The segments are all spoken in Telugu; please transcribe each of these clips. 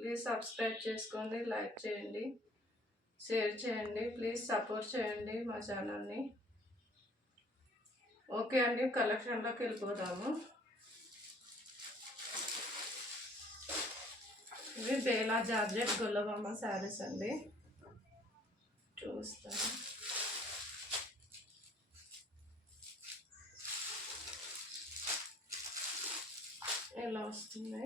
ప్లీజ్ సబ్స్క్రైబ్ చేసుకోండి, లైక్ చేయండి, షేర్ చేయండి. ప్లీజ్ సపోర్ట్ చేయండి మా ఛానల్ని. ఓకే అండి, కలెక్షన్లోకి వెళ్ళిపోదాము. ఇవి బేలా జార్జెట్ గొల్లబొమ్మ శారీస్ అండి. చూస్తాను ఎలా వస్తుంది,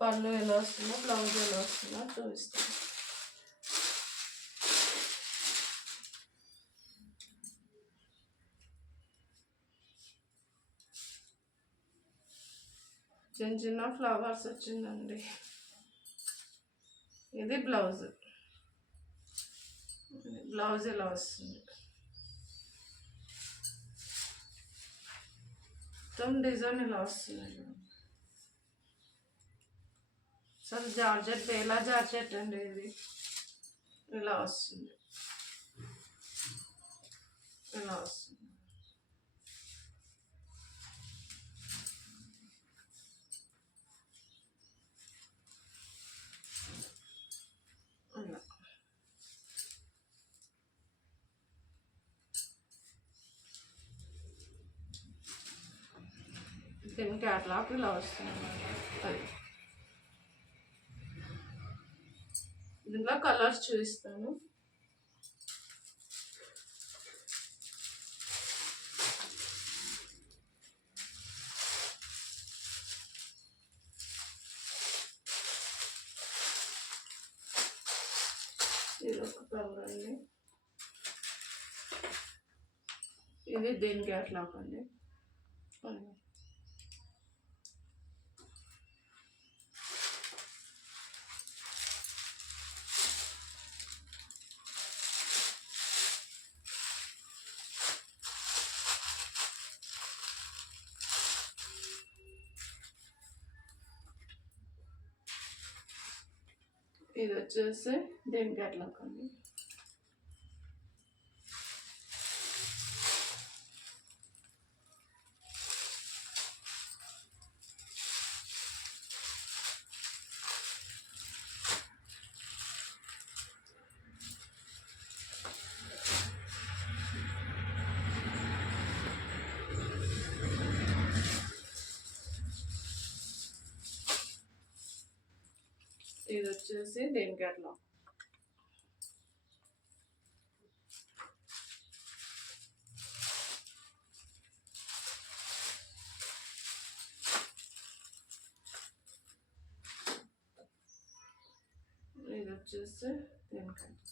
పళ్ళు ఎలా వస్తుందో, బ్లౌజ్ ఎలా వస్తుందో చూపిస్తాను. చిన్న చిన్న ఫ్లవర్స్ వచ్చిందండి. ఇది బ్లౌజ్ ఎలా వస్తుంది, మొత్తం డిజైన్ ఇలా వస్తుంది. అసలు జార్జెట్ బేలా జార్జెట్ అండి. ఇది ఇలా వస్తుంది, ఇలా వస్తుంది. దీని క్యాట్లాగ్ ఇలా వస్తుంది. అది దీనిలో కలర్స్ చూపిస్తాను. ఇది ఒక కలర్ అండి. ఇది దీని క్యాట్లాగ్ అండి. ఇది వచ్చేసి దీని క్యాట్లాగ్ అండి. ఇది వచ్చేసి దీని క్యాట్లాగ్. ఇది వచ్చేసి దీని క్యాట్లాగ్.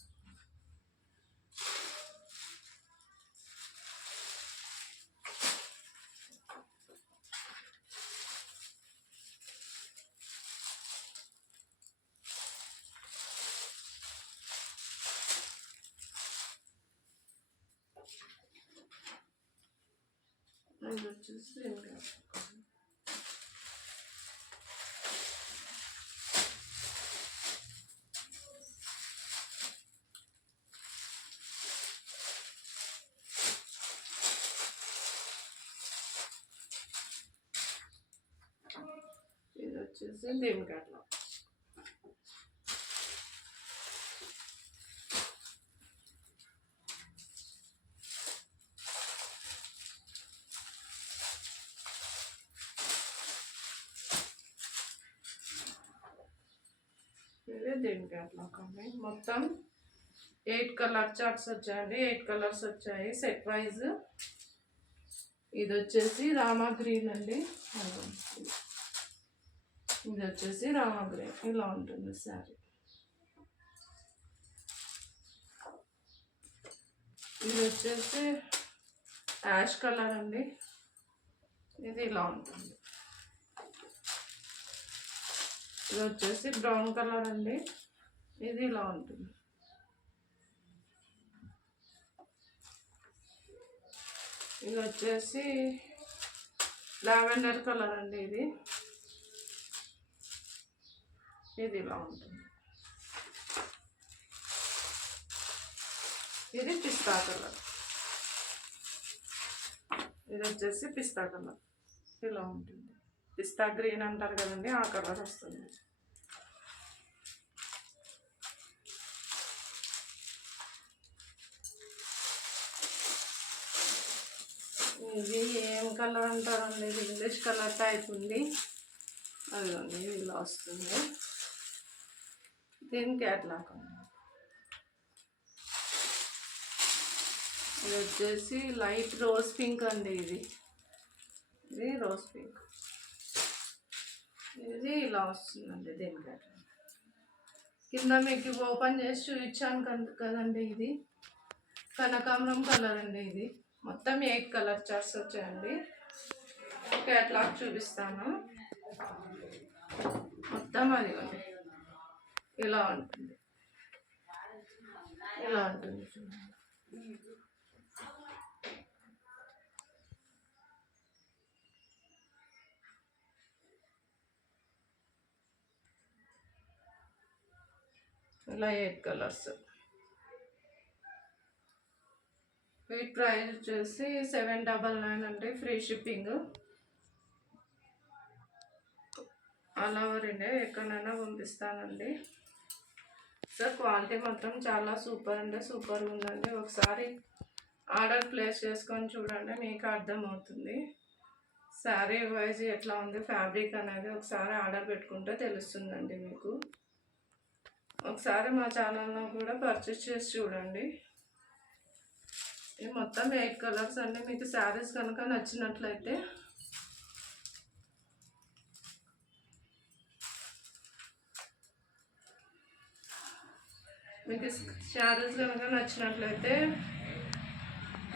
ఇది వచ్చేసి దీని క్యాట్లాగ్. ఇది వచ్చేసి దీని క్యాట్లాగ్. ఇది దీని క్యాట్లాగ్ అండి. మొత్తం 8 కలర్ చార్ట్స్ వచ్చాయండి. 8 కలర్స్ వచ్చాయి సెట్ వైజ్. ఇది వచ్చేసి రామా గ్రీన్ అండి. ఇది వచ్చేసి రామా గ్రీన్ ఇలా ఉంటుంది శారీ. ఇది వచ్చేసి యాష్ కలర్ అండి. ఇది ఇలా ఉంటుంది. ఇది వచ్చేసి బ్రౌన్ కలర్ అండి. ఇది ఇలా ఉంటుంది. ఇది వచ్చేసి లావెండర్ కలర్ అండి. ఇది ఇలా ఉంటుంది. ఇది పిస్తా కలర్. ఇది వచ్చేసి పిస్తా కలర్ ఇలా ఉంటుంది. పిస్తా గ్రీన్ అంటారు కదండి, ఆ కలర్ వస్తుంది. ఇది ఏం కలర్ అంటారండి, ఇది ఇంగ్లీష్ కలర్ టైప్ ఉంది. అదిగోండి ఇలా వస్తుంది. దీని క్యాట్లాగ్ ఇది వచ్చేసి లైట్ రోజ్ పింక్ అండి. ఇది రోజ్ పింక్. ఇది ఇలా వస్తుందండి దీని క్యాట్లాగ్. కింద మీకు ఓపెన్ చేసి చూపించాను కదండి, ఇది కనకాంబరం కలర్ అండి. ఇది మొత్తం 8 కలర్ చార్ట్స్ వచ్చాయండి. క్యాట్లాగ్ చూపిస్తాను. మొత్తం అది ఇలా ఉంటుంది, ఇలా ఉంటుంది చూడండి. ఇలా 8 కలర్స్. వీటి ప్రైస్ వచ్చేసి 799 అండి, free shipping. All over India ఎక్కడైనా పంపిస్తానండి. సార్ క్వాలిటీ మాత్రం చాలా సూపర్ అంటే సూపర్ ఉందండి. ఒకసారి ఆర్డర్ ప్లేస్ చేసుకొని చూడండి, మీకు అర్థమవుతుంది. శారీ వైజ్ ఎట్లా ఉంది ఫ్యాబ్రిక్ అనేది ఒకసారి ఆర్డర్ పెట్టుకుంటే తెలుస్తుందండి మీకు. ఒకసారి మా ఛానల్లో కూడా పర్చేస్ చేసి చూడండి. ఇది మొత్తం 8 కలర్స్ అండి. మీకు శారీస్ కనుక నచ్చినట్లయితే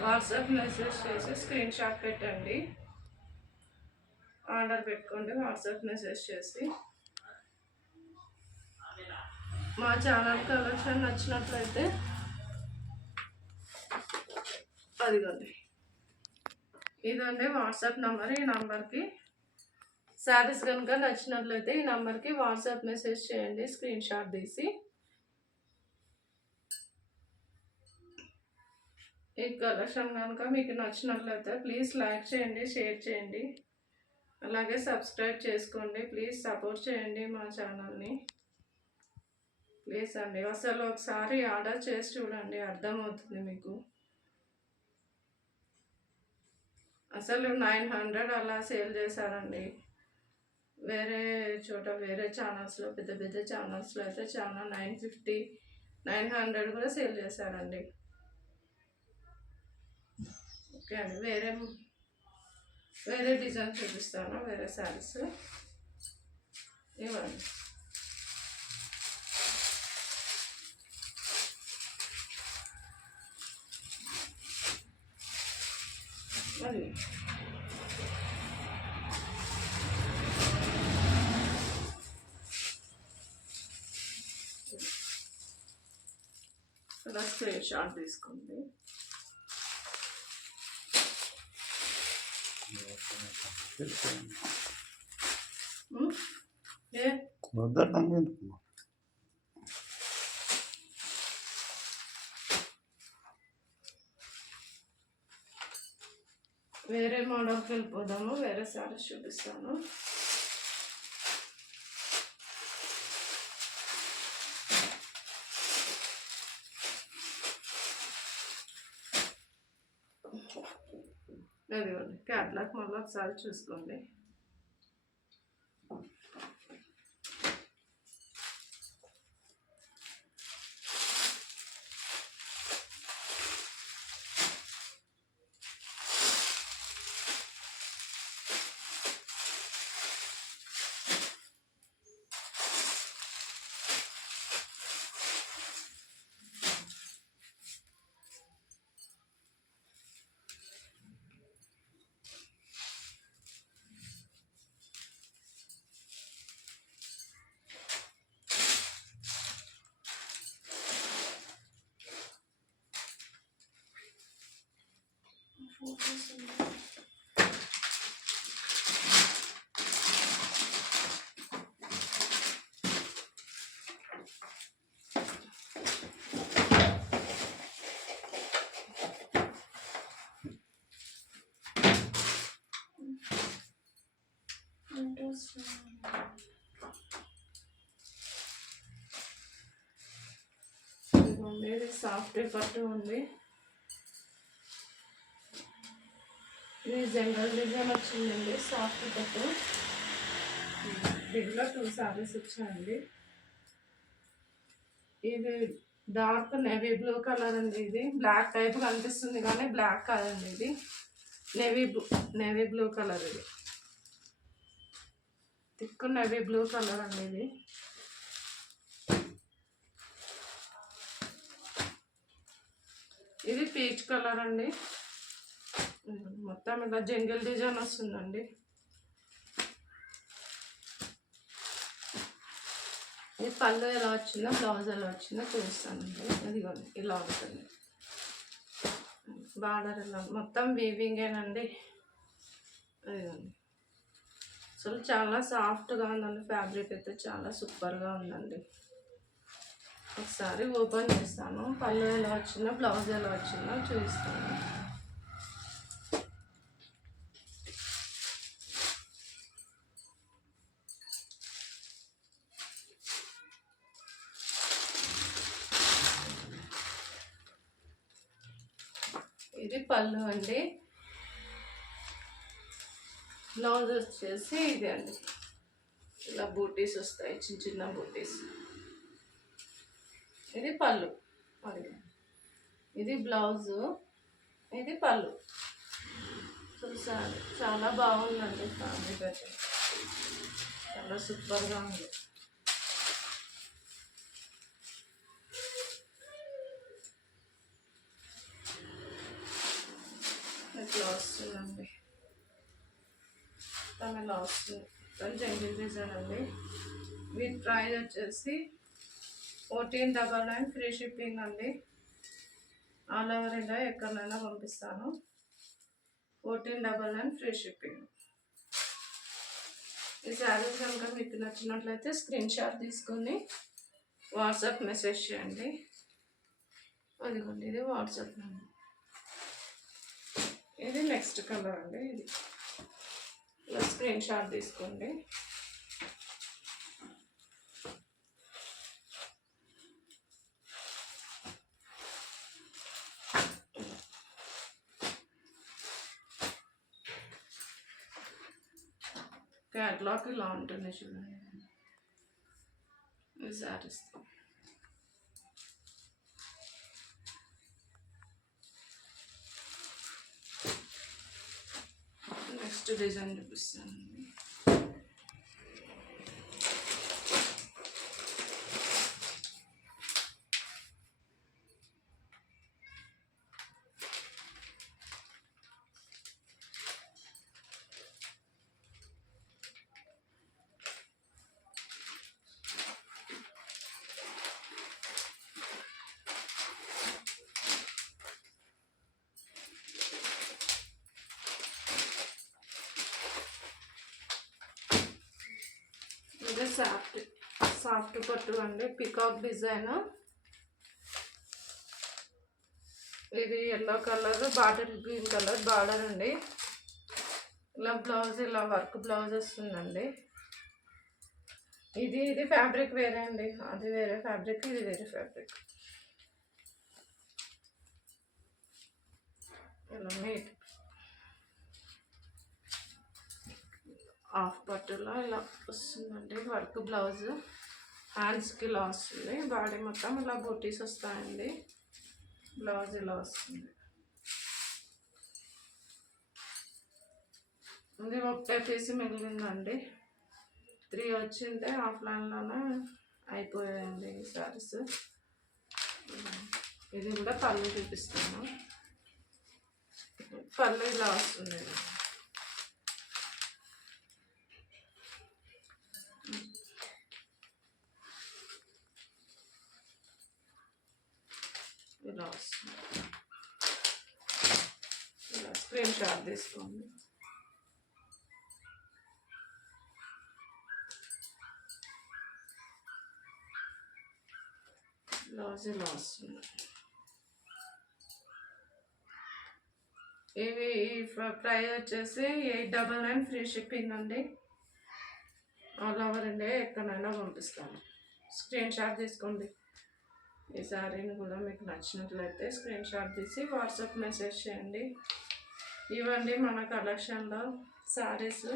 వాట్సాప్ మెసేజ్ చేసి స్క్రీన్ షాట్ పెట్టండి, ఆర్డర్ పెట్టుకోండి. వాట్సాప్ మెసేజ్ చేసి మా ఛానల్ కలెక్షన్ నచ్చినట్లయితే అదిగోండి ఇదండి వాట్సాప్ నెంబర్. ఈ నెంబర్కి శారీస్ కనుక నచ్చినట్లయితే ఈ నెంబర్కి వాట్సాప్ మెసేజ్ చేయండి, స్క్రీన్ షాట్ తీసి. ఈ కలెక్షన్ కనుక మీకు నచ్చినట్లయితే ప్లీజ్ లైక్ చేయండి, షేర్ చేయండి, అలాగే సబ్స్క్రైబ్ చేసుకోండి. ప్లీజ్ సపోర్ట్ చేయండి మా ఛానల్ని ప్లీజ్ అండి. అసలు ఒకసారి ఆర్డర్ చేసి చూడండి, అర్థమవుతుంది మీకు. అసలు 900 అలా సేల్ చేశారండి. వేరే చోట వేరే ఛానల్స్లో పెద్ద పెద్ద ఛానల్స్లో అయితే చాలా 950 900 కూడా సేల్ చేశారండి. ఓకే అండి, వేరే డిజైన్ చూపిస్తాను, వేరే శారీస్ ఇవ్వండి. అది ఇలా స్క్రీన్ షాట్ తీసుకోండి. వేరే మోడల్కి వెళ్ళిపోదాము, వేరే శారీస్ చూపిస్తాను. అదిగోండి క్యాట్లాగ్ మళ్ళీ ఒకసారి చూసుకోండి. ఇది సాఫ్ట్ పట్టు ఉంది. ఇది జనరల్ డిజైన్ వచ్చిందండి, సాఫ్ట్ పట్టు. దీంట్లో 2 సారీస్ వచ్చాయండి. ఇది డార్క్ నేవీ బ్లూ కలర్ అండి. ఇది బ్లాక్ టైప్ కనిపిస్తుంది కానీ బ్లాక్ కాదండి, ఇది నేవీ బ్లూ కలర్. ఇది థిక్ నేవీ బ్లూ కలర్ అండి. ఇది పీచ్ కలర్ అండి. మొత్తం ఇలా జంగిల్ డిజైన్ వస్తుందండి. ఇది పళ్ళు ఎలా వచ్చిందో, బ్లౌజ్ ఎలా వచ్చిందో చూస్తానండి. ఇదిగోండి ఇలా ఉంటుంది. బార్డర్ ఎలా మొత్తం వీవింగేనండి. ఇదిగోండి అసలు చాలా సాఫ్ట్గా ఉందండి. ఫ్యాబ్రిక్ అయితే చాలా సూపర్గా ఉందండి. ఒకసారి ఓపెన్ చేస్తాను, పళ్ళు ఎలా వచ్చిందో, బ్లౌజ్ ఎలా వచ్చిందో చూపిస్తాను. ఇది పళ్ళు అండి. బ్లౌజ్ వచ్చేసి ఇది అండి, ఇలా బూటీస్ వస్తాయి, చిన్న చిన్న బూటీస్. ఇది పళ్ళు, అది ఇది బ్లౌజు, ఇది పళ్ళు. చూసారు, చాలా బాగుందండి. ఫ్యాబ్రిక్ అయితే చాలా సూపర్గా ఉంది. ఇట్లా వస్తుందండి, తను ఇలా వస్తుంది. తను జంగిల్ డిజైన్ అండి. వీటి ప్రైస్ వచ్చేసి 1499 ఫ్రీ షిప్పింగ్ అండి. ఆల్ ఓవర్ ఇండియా ఎక్కడైనా పంపిస్తాను. 1499 ఫ్రీ షిప్పింగ్. ఈ శారీస్ కనుక మీకు నచ్చినట్లయితే స్క్రీన్ షాట్ తీసుకొని వాట్సాప్ మెసేజ్ చేయండి. అదిగోండి, ఇది వాట్సాప్ నెంబర్. ఇది నెక్స్ట్ కలర్ అండి. ఇది ఇలా స్క్రీన్ షాట్ తీసుకోండి. క్యాట్లాగ్ ఇలా ఉంటుంది చూడండి. ఈ శారీస్ నెక్స్ట్ డిజైన్ చూపిస్తానండి. ఇది సాఫ్ట్ పట్టు అండి, పికాక్ డిజైన్. ఇది yellow colour, bottle green colour border అండి. ఇలా బ్లౌజ్, ఇలా వర్క్ బ్లౌజ్ వస్తుందండి. ఇది ఫ్యాబ్రిక్ వేరే అండి, అది వేరే ఫ్యాబ్రిక్, ఇది వేరే ఫ్యాబ్రిక్. ఇలా మీట్ హాఫ్ పట్టులో ఇలా వస్తుందండి వర్క్ బ్లౌజ్. హ్యాండ్స్కి ఇలా వస్తుంది. బాడీ మొత్తం ఇలా బూటీస్ వస్తాయండి. బ్లౌజ్ ఇలా వస్తుంది. ఇది ఒకటే పీస్ మిగిలిందండి. 3 వచ్చింటే ఆఫ్లైన్లోనే అయిపోయాయండి ఈ శారీస్. ఇది కూడా పళ్ళు చూపిస్తాను. పళ్ళు ఇలా వస్తుంది. ఇలా వస్తుంది. ఇలా స్క్రీన్ షాట్ తీసుకోండి. బ్లౌజ్ ఇలా వస్తుంది. ఇవి ప్రైస్ వచ్చేసి 899 ఫ్రీ షిప్పింగ్ అండి. ఆల్ ఓవర్ ఇండియా ఎక్కడైనా పంపిస్తాను. స్క్రీన్ షాట్ తీసుకోండి. ఈ శారీని కూడా మీకు నచ్చినట్లయితే స్క్రీన్ షాట్ తీసి వాట్సాప్ మెసేజ్ చేయండి. ఇవ్వండి మన కలెక్షన్లో శారీస్.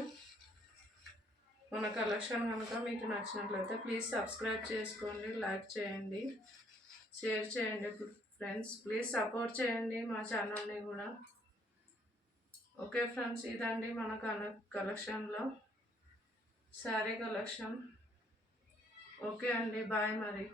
మన కలెక్షన్ కనుక మీకు నచ్చినట్లయితే ప్లీజ్ సబ్స్క్రైబ్ చేసుకోండి, లైక్ చేయండి, షేర్ చేయండి ఫ్రెండ్స్. ప్లీజ్ సపోర్ట్ చేయండి మా ఛానల్ని కూడా. ఓకే ఫ్రెండ్స్, ఇదండి మన కలెక్షన్లో శారీ కలెక్షన్. ఓకే అండి, బాయ్ మరి.